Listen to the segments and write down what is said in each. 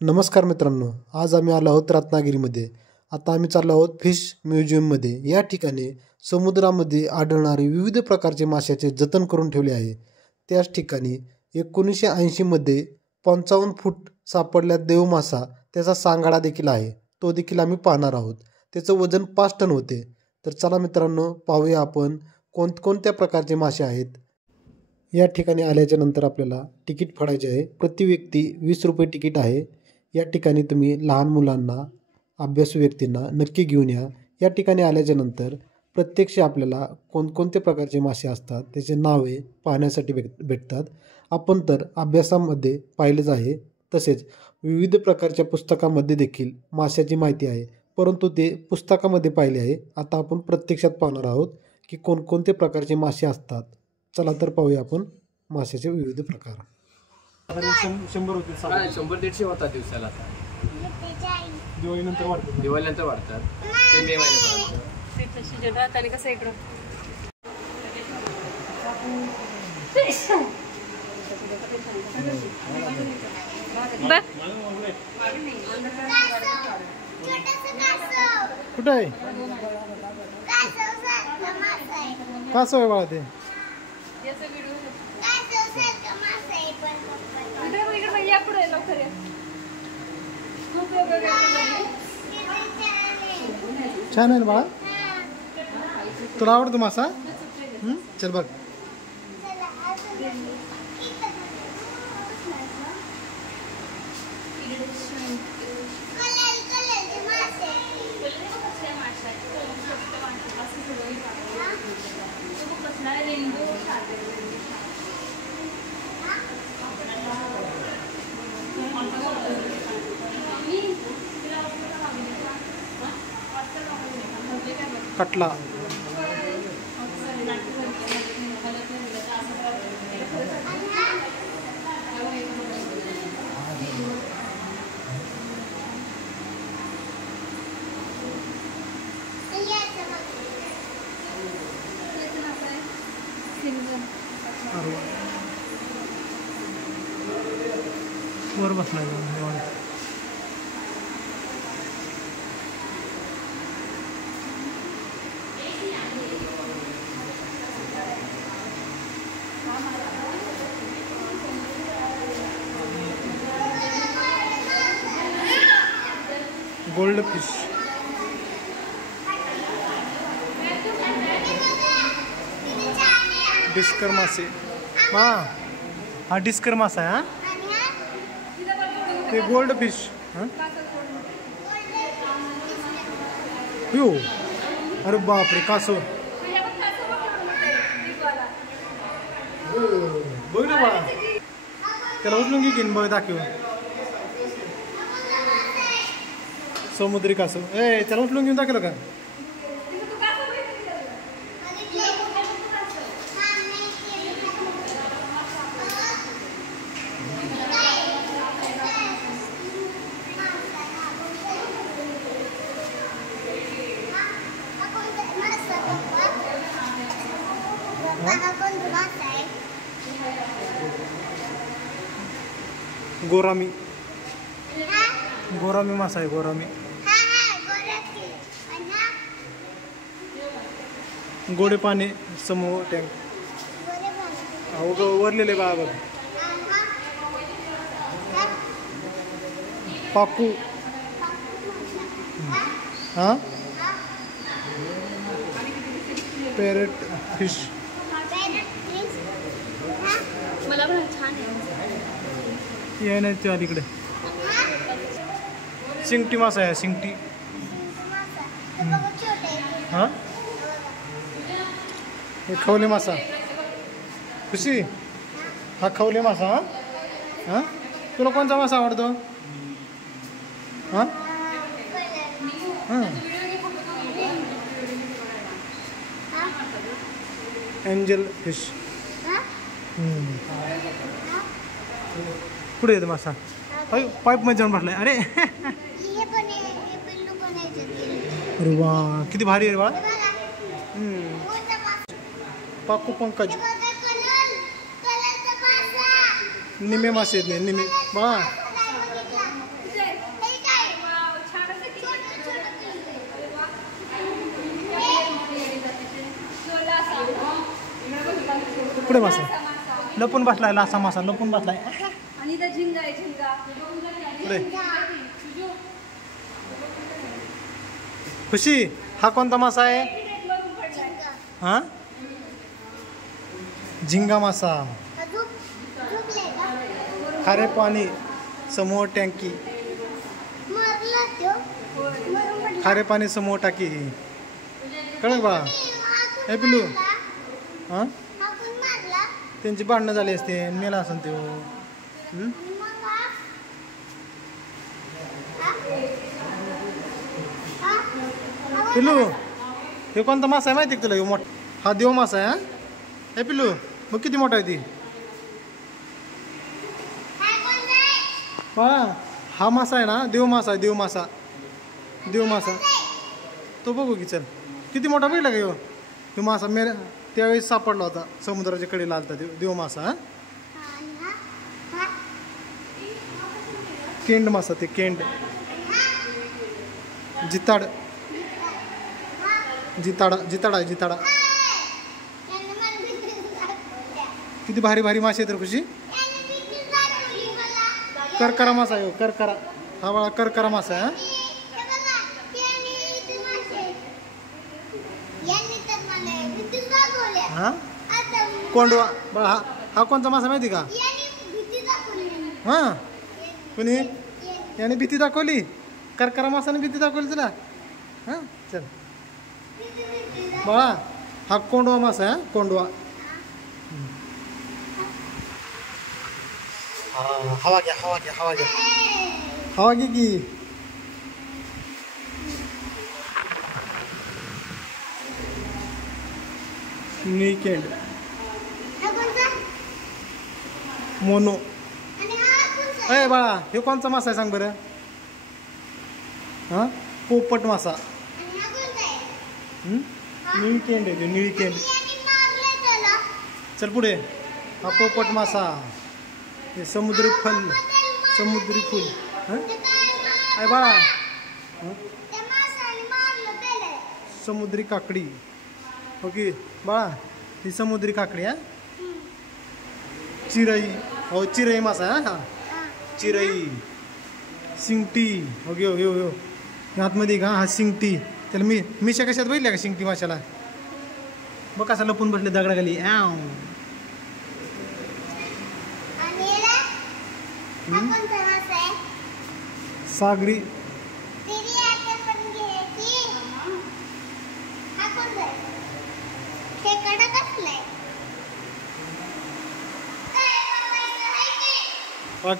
नमस्कार मित्रांनो, आज आम्ही आलो आहोत रत्नागिरीमध्ये. आता आम्ही चाललो आहोत फिश म्युझियममध्ये. या ठिकाणी समुद्रामध्ये आढळणारे विविध प्रकारचे माशाचे जतन करून ठेवले आहे. त्याच ठिकाणी 1980मध्ये 55 फूट सापडल्या देवमासा, त्याचा सांगाडा देखील आहे. तो देखील आम्ही पाहणार आहोत. त्याचं वजन 5 टन होते. तर चला मित्रांनो, पाहूया आपण कोणत्या प्रकारचे मासे आहेत. या ठिकाणी आल्याच्या नंतर आपल्याला तिकीट फाडायचे आहे. प्रति व्यक्ती 20 रुपये तिकीट आहे. या ठिकाणी तुम्ही लहान मुलांना, अभ्यासू व्यक्तींना नक्की घेऊन या. या ठिकाणी आल्याच्या नंतर प्रत्यक्ष आपल्याला कोणकोणते प्रकारचे मासे असतात त्याचे नावे पाहण्यासाठी भेटतात. आपण तर अभ्यासामध्ये पाहिलेच आहे, तसेच विविध प्रकारच्या पुस्तकामध्ये देखील माशाची माहिती आहे, परंतु ते पुस्तकामध्ये पाहिले आहे. आता आपण प्रत्यक्षात पाहणार आहोत की कोणकोणते प्रकारचे मासे असतात. चला तर पाहूया आपण माशाचे विविध प्रकार. 100 होते, 100-150 होतात दिवसाला. आता दिवाळीनंतर वाढतात ते मे महिन्यापर्यंत. कसं इकडं कुठं आहे? कासव आहे बाळा ते. छान आहे ना बाळा, तुला आवडतो मासा? चल बघ. कटला, वर बसलाय गोल्ड फिश. डिस्कर मासे. हा डिस्कर मासा आहे. ते गोल्ड फिश. यो, अरे बापरे, कासव. बघ ना बाळा, त्याला उचलून घेईन बघ, दाखव. समुद्री कासव. त्याला उचलून घेऊन दाखवलं का? गोरामी. गोरामी मासा आहे. गोरामी. गोडे पाणी समूह टँक. वरलेले बा बघ. पाकू. हा, पॅरेट फिश. ये नाही ते अलीकडे. शिंगटी मासा आहे. शिंगटी. हा, हे खवले मासा. खुशी, हा खवले मासा. हा, तुला कोणता मासा आवडतो? हा, एंजल फिश. पुढे येतो मासा. पाईप मध्ये जाऊन बसलाय. अरे अरे वा, किती भारी आहे बा. पाकू पंकज. निमे मासे आहेत. निमे बा, पुढे मासा लपून बसलाय, लासा मासा लपून बसलाय. आणि इथं झिंगा आहे, झिंगा. पुढे खुशी, हा कोणता मासा आहे? हा झिंगा मासा. खारे पाणी समूह टँकी, खारे पाणी समूह टाकी. कळलं बा हे पिलू? हां त्यांची भांडणं झाली असते, मेला असेल ते. पिलू हे कोणता मासा आहे माहिती आहे तुला? हे मोठा हा देव मासा आहे. हा हे पिलू मग किती मोठा आहे ती? हा मासा आहे ना, देव मासा आहे. देव मासा, देव मासा तो बघू की. चल किती मोठा बघितला का ह्यो मासा? मेरे त्यावेळेस सापडला होता, समुद्राच्या कडेला आलता देव मासा. हा केंड मासा, ते केंड. जिताड, जिताडा, जिताडा आहे जिताडा. किती भारी भारी मासे आहेत रे खुशी. करकरा मासा आहे, करकरा. हा बाळा करकरा मासा आहे. हा कोंडवा बघा. हा कोणता मासा माहिती का? हा कोणी याने भीती दाखवली? करकरा मासाने भीती दाखवली तुला? हा चल बाळा, हा कोंडवा मासा आहे. कोंडवा. हवा घ्या, हवा घ्या, हवा घ्या, हवा घे की. Weekend mono. अय बाळा हे कोणचा मासा आहे सांग बरं? हा पोपट मासा. निळकेंड आहे, निळकेंड. चल पुढे. हा पोपट मासा. हे समुद्री फल, समुद्री फुल. अय बाळा समुद्री काकडी. ओके बाळा ही समुद्री काकडी. हा चिरई. हो चिरई मासा. हा चिरई. शिंगटी. ओके हो हो हो आतमध्ये का? हा शिंगटी. त्याला मिशा कशात बघितल्या का शिंगटी माशाला? बघ कसा लपून बसले दगडाखाली. सागरी.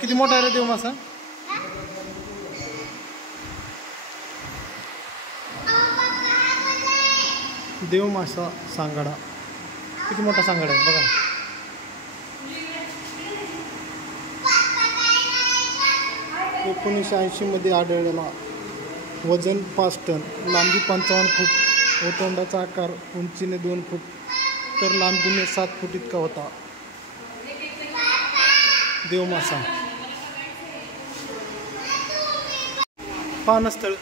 किती मोठा आहे रे देव मासा. देव मासा सांगाडा. किती मोठा सांगाडा आहे बघा. एकोणीसशे मध्ये आढळलेला. वजन 5 टन, लांबी 55 फूट, ओतोंडाचा आकार उंचीने 2 फूट तर लांबीने 7 फूट इतका होता. देव मासा. पानस्थळ.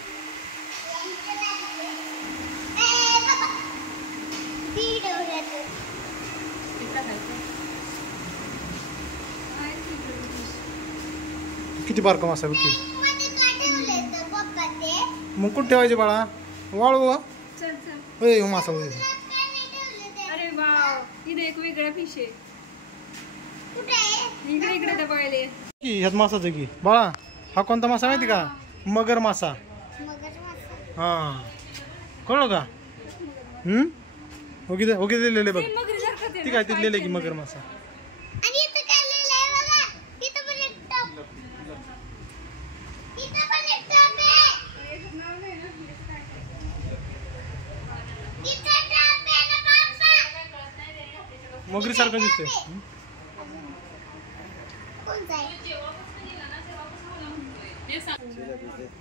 किती बारका मासा बघ. मग कुठे ठेवायचे बाळा? वाळू. होय मासा होय. अरे वाव, इथे एक वेगळा फिश आहे. इकडे इकडे दबायले की ह्यात मासाचं की बाळा. हा कोणता मासा माहिती का? मगर मासा. हा कळलं का? ओके ओके दिलेले बघ. ठीक आहे ते लिहिले की मगर मासा. मगरी सारखं दिसतंय.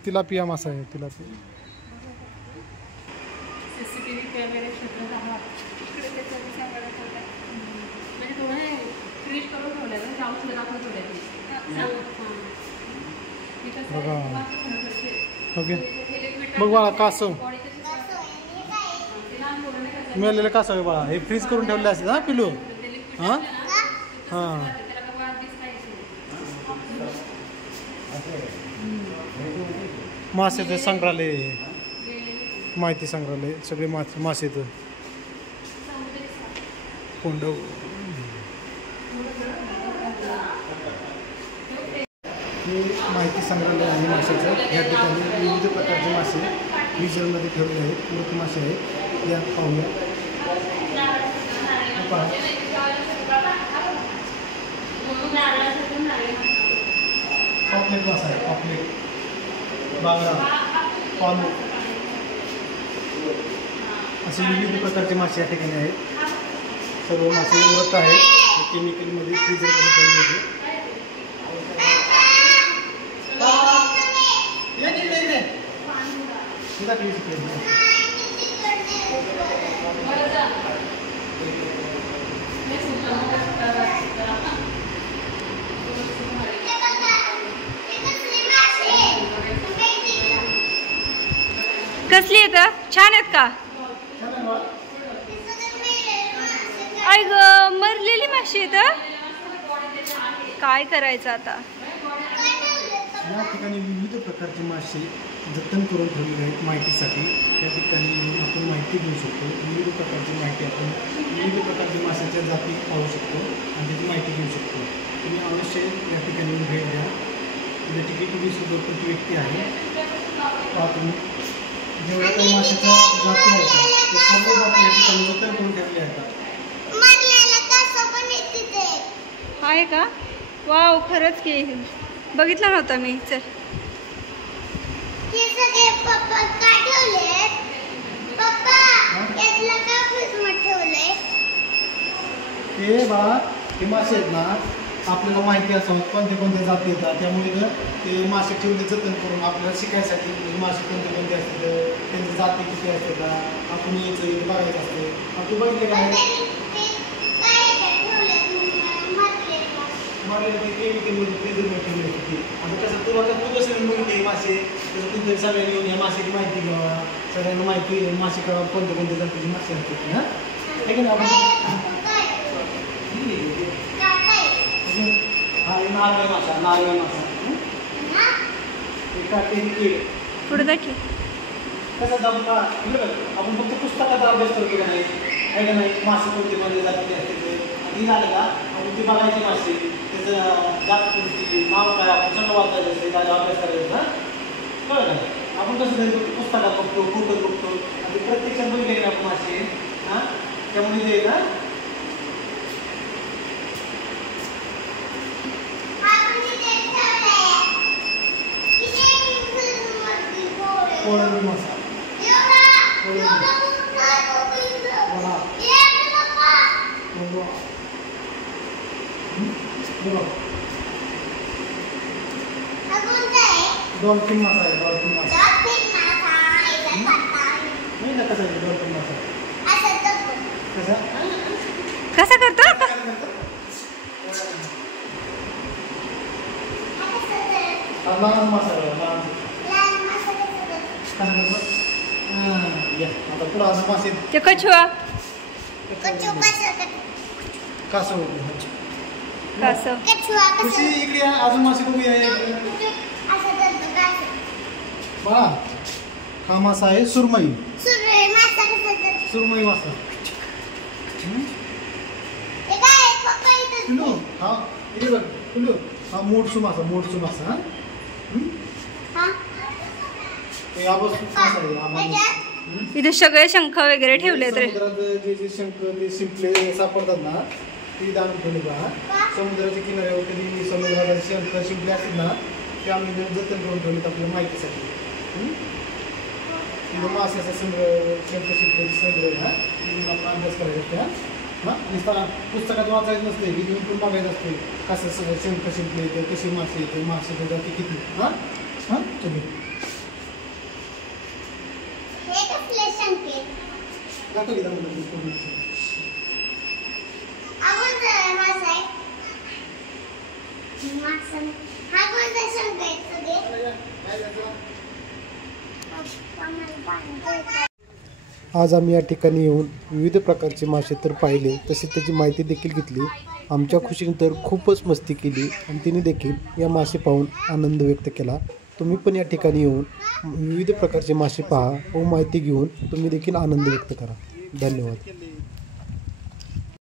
तिलापिया मासा आहे. तिलापिया. सीसीटीव्ही कॅमेरे क्षेत्र दहा इकडे त्याचा सांगायला म्हणजे थोडं फ्रीज करून ठेवलं ना, जाऊन दाखवून ठेवलं. ओके बघ बाळा कासव. मेलेलं कासव आहे बाळा. हे फ्रीज करून ठेवले असते ना पिलू. हां हां मासेचं संग्रहालय, माहिती संग्रहालय, सगळे मासेचं कोंड. हे माहिती संग्रहालय आहे माशाचं. या ठिकाणी विविध प्रकारचे मासे फ्रीजरमध्ये ठेवले आहेत. मृत मासे आहेत. या पाहूया. पहा पॉपलेट मासा आहे. पॉपलेट, बांगडा, पालू असे विविध प्रकारचे मासे या ठिकाणी आहेत. सर्व मासे मृत आहेत. केमिकलमध्ये फ्रीजरमध्ये ठेवले होते. कसली आहेत? छान आहेत का? आई ग, मरलेली माशी आहेत. काय करायचं आता? या ठिकाणी विविध प्रकारचे मासे जतन करून ठेवलेले आहेत माहितीसाठी. त्या ठिकाणी आपण माहिती घेऊ शकतो. विविध प्रकारची माहिती आपण विविध प्रकारच्या माशाच्या जाती पाहू शकतो आणि त्याची माहिती घेऊ शकतो. तुम्ही अवश्य या ठिकाणी भेट द्या. म्हणजे तिकीट 20 रुपये प्रति व्यक्ती आहे. तुम्ही जेवढ्या काही माशाच्या जाती आहेत ते सर्व जाती या ठिकाणी जतन करून ठेवले आहेत. आहे का? वाव, खरंच की बघितला नव्हता मी. चल हे बाळा, हे मासे आहेत ना, आपल्याला माहिती असावं कोणत्या कोणत्या जाती येतात. त्यामुळे ते मासे ठेवले जतन करून आपल्याला शिकायसाठी मासे कोणते कोणते असतात, त्यांची जाती किती असतात, आपण यायचं इथे बघायचं असते. आपण बघितले काय मॉडेल ते केमिकलमध्ये फ्रीजरमध्ये ठेवले होते. आता कसं तू कसं बघितले मासे, तसं तुमच्या सगळ्यांनी येऊन या माशाची माहिती घ्यावा. सगळ्यांना माहिती मासे कळवा कोणत्या कोणत्या जातीची मासे असतात. हां ठीक आहे ना. आपण नारळ मासा, नारळ मासा पुढे दाखी. कसं आपण फक्त पुस्तकाचा अभ्यास करतो का नाही, आहे का नाही. मासे कोणते कोणते जाती असते ते झालं का आपण ते बघायचे मासे, त्याचं जात कोणती, नाव काय, आपण सगळं वाचायचं असते, त्याचा अभ्यास करायचा. कळलं ना. आपण कसं तरी पुस्तकात बघतो, फोटो बघतो आणि प्रत्यक्षात बघितले ना आपण मासे. हां त्यामुळे ते ना कोळंबी मासा, डॉल्फिन मासा आहे. डॉल्फिन मासा नाही ना. कसा आहे डॉल्फिन मासा? कसा कसा करतो? लहान मासा आहे. आता पुढं असं मासे ते कछुआ, कासव कासव. खुशी इकडे अजून मासे बघूया. बघा हा मासा आहे सुरमई. सुरमई मासा. पिलू हा इकडे बघ. पिलू हा मोडसू मासा. मोडसू मासा. इथे सगळे शंख वगैरे ठेवलेत रे. समुद्रात जे शंख ते शिंपले सापडतात ना, ती दान ठेवले पहा. समुद्राच्या किनाऱ्यावर कधी समुद्रात शंख शिंपले असतील ना, ते आम्ही जतन करून ठेवलेत आपल्या माहितीसाठी. तिथं माशाचा संग्रह, शंख शिंपल्याचा संग्रह हा तिथून आपण अभ्यास करायचा असते. हां नुसता पुस्तकात वाचायचं नसते, इथून पण बघायचं असते कसं सगळं शंख शिंपले येते, कशी मासे येते, मासे जाते किती. हां हां तुम्ही दाखवली आज आम्ही या ठिकाणी येऊन विविध प्रकारचे मासे तर पाहिले, तसेच त्याची माहिती देखील घेतली. आमच्या खुशीने तर खूपच मस्ती केली आणि तिने देखील या मासे पाहून आनंद व्यक्त केला. तुम्ही पण या ठिकाणी येऊन विविध प्रकारचे मासे पहा व माहिती घेऊन तुम्ही देखील आनंद व्यक्त करा. धन्यवाद.